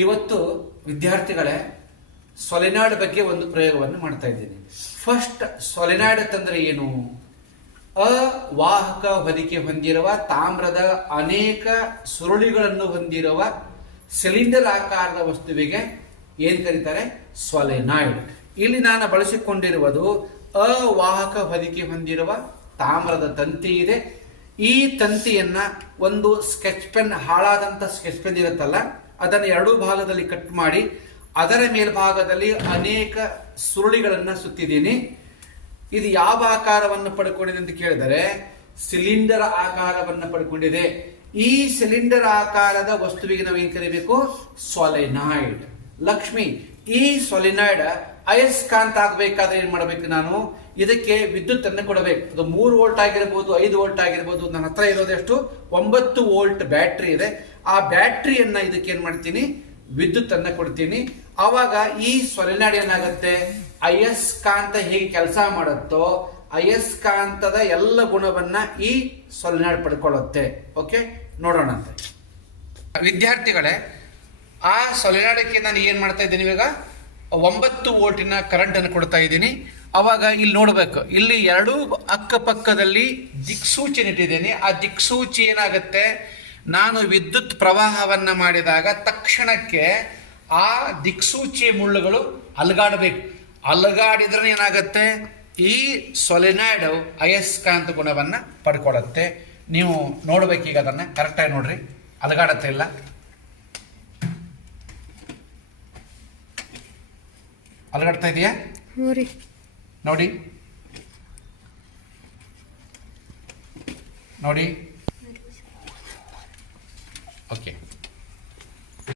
ಇವತ್ತು ವಿದ್ಯಾರ್ಥಿಗಳೇ ಸೊಲೆನಾಯ್ಡ್ ಬಗ್ಗೆ ಒಂದು ಪ್ರಯೋಗವನ್ನು ಮಾಡ್ತಾ ಇದ್ದೀನಿ. ಫಸ್ಟ್, ಸೊಲೆನಾಯ್ಡ್ ಅಂತಂದ್ರೆ ಏನು? ಅವಾಹಕ ಹೊದಿಕೆ ಹೊಂದಿರುವ ತಾಮ್ರದ ಅನೇಕ ಸುರುಳಿಗಳನ್ನು ಹೊಂದಿರುವ ಸಿಲಿಂಡರ್ ಆಕಾರದ ವಸ್ತುವಿಗೆ ಏನ್ ಕರೀತಾರೆ? ಸೊಲೆನಾಯ್ಡ್. ಇಲ್ಲಿ ನಾನು ಬಳಸಿಕೊಂಡಿರುವುದು ಅವಾಹಕ ಹೊದಿಕೆ ಹೊಂದಿರುವ ತಾಮ್ರದ ತಂತಿ ಇದೆ. ಈ ತಂತಿಯನ್ನ ಒಂದು ಸ್ಕೆಚ್ ಪೆನ್, ಹಾಳಾದಂತ ಸ್ಕೆಚ್ ಪೆನ್ ಇರುತ್ತಲ್ಲ, ಅದನ್ನು ಎರಡೂ ಭಾಗದಲ್ಲಿ ಕಟ್ ಮಾಡಿ ಅದರ ಮೇಲ್ಭಾಗದಲ್ಲಿ ಅನೇಕ ಸುರುಳಿಗಳನ್ನ ಸುತ್ತಿದ್ದೀನಿ. ಇದು ಯಾವ ಆಕಾರವನ್ನು ಪಡ್ಕೊಂಡಿದೆ ಅಂತ ಕೇಳಿದರೆ ಸಿಲಿಂಡರ್ ಆಕಾರವನ್ನು ಪಡ್ಕೊಂಡಿದೆ. ಈ ಸಿಲಿಂಡರ್ ಆಕಾರದ ವಸ್ತುವಿಗೆ ನಾವು ಏನ್ ಕರಿಬೇಕು? ಸೊಲೆನಾಯ್ಡ್. ಲಕ್ಷ್ಮಿ, ಈ ಸೊಲೆನಾಯ್ಡ್ ಅಯಸ್ಕಾಂತ ಆಗ್ಬೇಕಾದ್ರೆ ಏನ್ ಮಾಡ್ಬೇಕು? ನಾನು ಇದಕ್ಕೆ ವಿದ್ಯುತ್ ಅನ್ನು ಕೊಡಬೇಕು. ಅದು 3 ವೋಲ್ಟ್ ಆಗಿರ್ಬೋದು, 5 ವೋಲ್ಟ್ ಆಗಿರ್ಬೋದು. ನನ್ನ ಹತ್ರ ಇರೋದೆಷ್ಟು? 9 ವೋಲ್ಟ್ ಬ್ಯಾಟ್ರಿ ಇದೆ. ಆ ಬ್ಯಾಟ್ರಿಯನ್ನ ಇದಕ್ಕೆ ಏನ್ ಮಾಡ್ತೀನಿ? ವಿದ್ಯುತ್ ಅನ್ನ ಕೊಡ್ತೀನಿ. ಆವಾಗ ಈ ಸೊಲೆನಾಯ್ಡ್ ಏನಾಗುತ್ತೆ? ಅಯಸ್ಕಾಂತ ಹೇಗೆ ಕೆಲಸ ಮಾಡುತ್ತೋ ಅಯಸ್ಕಾಂತದ ಎಲ್ಲ ಗುಣವನ್ನ ಈ ಸೊಲೆನಾಯ್ಡ್ ಪಡ್ಕೊಳ್ಳುತ್ತೆ. ಓಕೆ, ನೋಡೋಣ ಅಂತ. ವಿದ್ಯಾರ್ಥಿಗಳೇ, ಆ ಸೊಲೆನಾಯ್ಡ್ಗೆ ನಾನು ಏನ್ ಮಾಡ್ತಾ ಇದ್ದೀನಿ? ಇವಾಗ 9 ವೋಲ್ಟಿನ ಕರೆಂಟ್ ಅನ್ನು ಕೊಡ್ತಾ ಇದ್ದೀನಿ. ಅವಾಗ ಇಲ್ಲಿ ನೋಡ್ಬೇಕು, ಇಲ್ಲಿ ಎರಡೂ ಅಕ್ಕಪಕ್ಕದಲ್ಲಿ ದಿಕ್ಸೂಚಿ ಇಟ್ಟಿದ್ದೇನೆ. ಆ ದಿಕ್ಸೂಚಿ ಏನಾಗುತ್ತೆ? ನಾನು ವಿದ್ಯುತ್ ಪ್ರವಾಹವನ್ನ ಮಾಡಿದಾಗ ತಕ್ಷಣಕ್ಕೆ ಆ ದಿಕ್ಸೂಚಿಯ ಮುಳ್ಳುಗಳು ಅಲುಗಾಡಬೇಕು. ಅಲುಗಾಡಿದ್ರೆ ಏನಾಗುತ್ತೆ? ಈ ಸೊಲೆನಾಯ್ಡ್ ಅಯಸ್ಕಾಂತ ಗುಣವನ್ನ ಪಡ್ಕೊಳ್ಳುತ್ತೆ. ನೀವು ನೋಡ್ಬೇಕೀಗ, ಅದನ್ನ ಕರೆಕ್ಟಾಗಿ ನೋಡ್ರಿ. ಅಲುಗಾಡತ್ತೆ ಇಲ್ಲ? ಅಲುಗಾಡ್ತಾ ಇದೆಯಾ? ನೋಡಿ ನೋಡಿ.